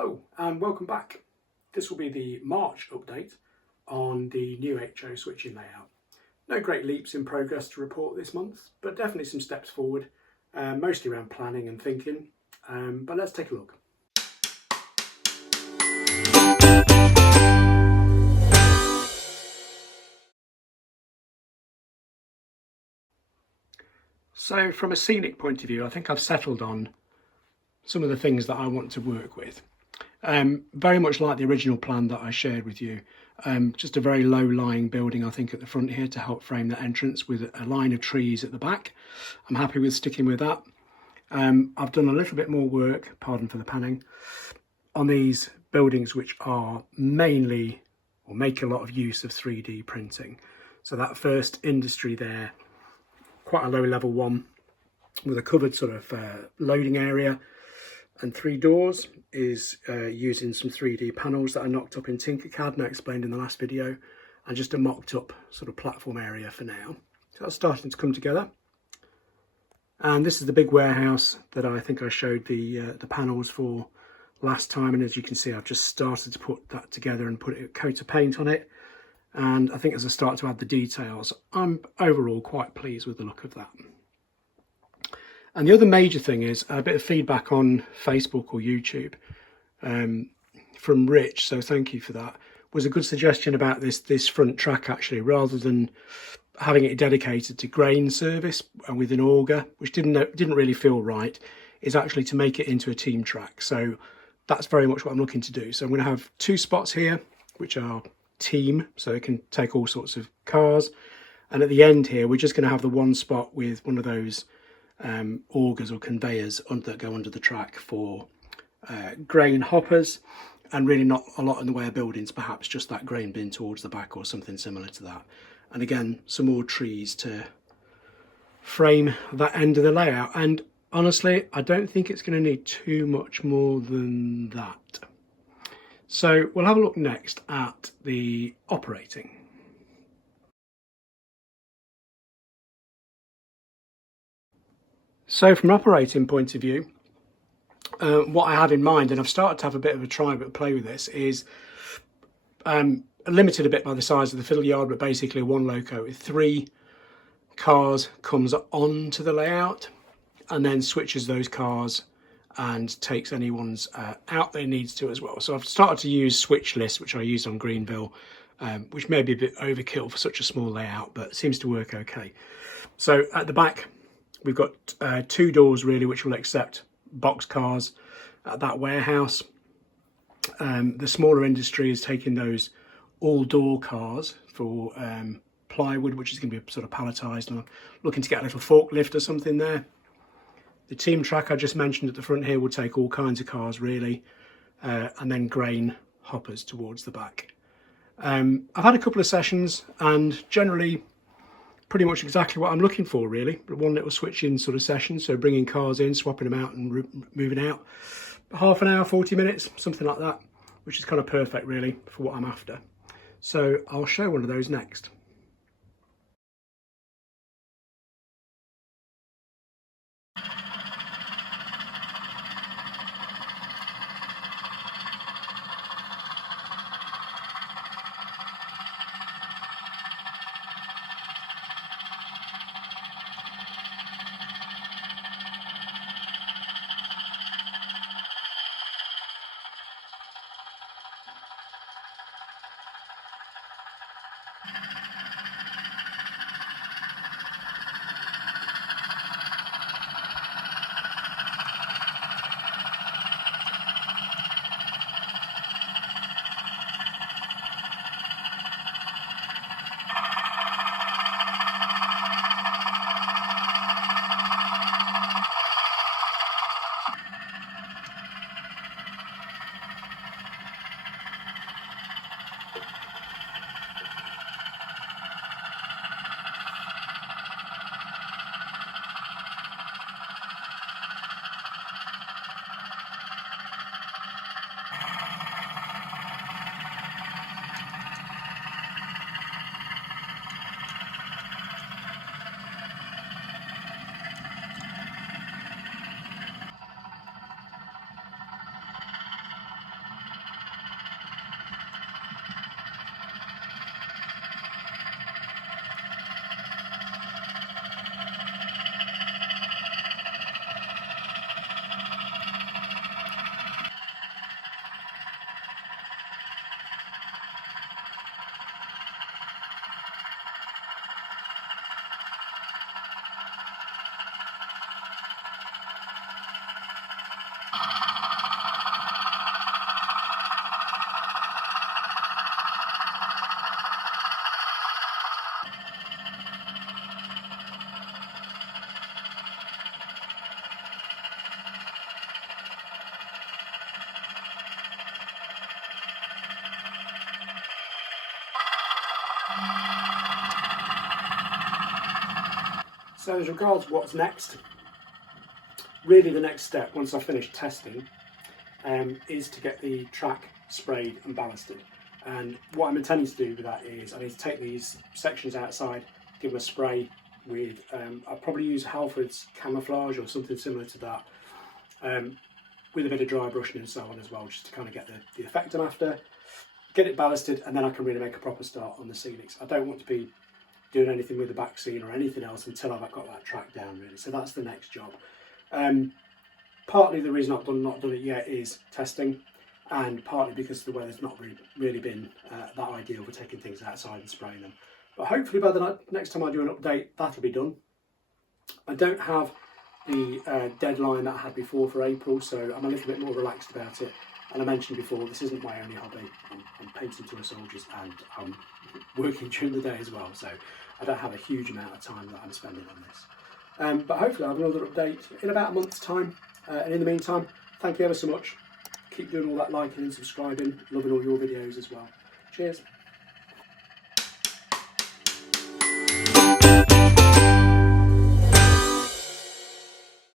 Hello and welcome back. This will be the March update on the new HO switching layout. No great leaps in progress to report this month, but definitely some steps forward, mostly around planning and thinking, but let's take a look. So from a scenic point of view, I think I've settled on some of the things that I want to work with. Very much like the original plan that I shared with you. Just a very low-lying building, I think, at the front here to help frame the entrance with a line of trees at the back. I'm happy with sticking with that. I've done a little bit more work, pardon for the panning, on these buildings which are mainly, or make a lot of use of 3D printing. So that first industry there, quite a low level one, with a covered sort of loading area and 3 doors, is using some 3D panels that I knocked up in Tinkercad and I explained in the last video, and just a mocked up sort of platform area for now. So that's starting to come together. And this is the big warehouse that I think I showed the panels for last time, and as you can see I've just started to put that together and put a coat of paint on it, and I think as I start to add the details, I'm overall quite pleased with the look of that. And the other major thing is a bit of feedback on Facebook or YouTube from Rich, so thank you for that. Was a good suggestion about this front track, actually, rather than having it dedicated to grain service and with an auger, which didn't really feel right, is actually to make it into a team track. So that's very much what I'm looking to do. So I'm going to have 2 spots here which are team, so it can take all sorts of cars, and at the end here we're just going to have the one spot with one of those augers or conveyors that go under the track for grain hoppers, and really not a lot in the way of buildings, perhaps just that grain bin towards the back or something similar to that. And again, some more trees to frame that end of the layout, and honestly I don't think it's going to need too much more than that. So we'll have a look next at the operating. So from an operating point of view, what I have in mind, and I've started to have a bit of a play with this, is limited a bit by the size of the fiddle yard, but basically one loco with 3 cars comes onto the layout and then switches those cars and takes any ones out that it needs to as well. So I've started to use switch lists, which I used on Greenville, which may be a bit overkill for such a small layout, but seems to work okay. So at the back, we've got 2 doors really, which will accept box cars at that warehouse. The smaller industry is taking those all-door cars for plywood, which is going to be sort of palletized, and I'm looking to get a little forklift or something there. The team track I just mentioned at the front here will take all kinds of cars really, and then grain hoppers towards the back. I've had a couple of sessions and generally pretty much exactly what I'm looking for really, but one little switching sort of session, so bringing cars in, swapping them out and moving out. Half an hour, 40 minutes, something like that, which is kind of perfect really for what I'm after. So I'll show one of those next. So as regards what's next, really the next step once I've finished testing is to get the track sprayed and ballasted. And what I'm intending to do with that is I need to take these sections outside, give them a spray with, I'll probably use Halford's camouflage or something similar to that, with a bit of dry brushing and so on as well, just to kind of get the effect I'm after, get it ballasted, and then I can really make a proper start on the scenics. I don't want to be doing anything with the back scene or anything else until I've got that track down really. So that's the next job. Partly the reason I've not done it yet is testing, and partly because the weather's not really been that ideal for taking things outside and spraying them. But hopefully by the next time I do an update, that'll be done. I don't have the deadline that I had before for April, so I'm a little bit more relaxed about it. And I mentioned before, this isn't my only hobby. I'm painting toy soldiers and I'm working during the day as well, so I don't have a huge amount of time that I'm spending on this. But hopefully I'll have another update in about a month's time. And in the meantime, thank you ever so much. Keep doing all that liking and subscribing, loving all your videos as well. Cheers.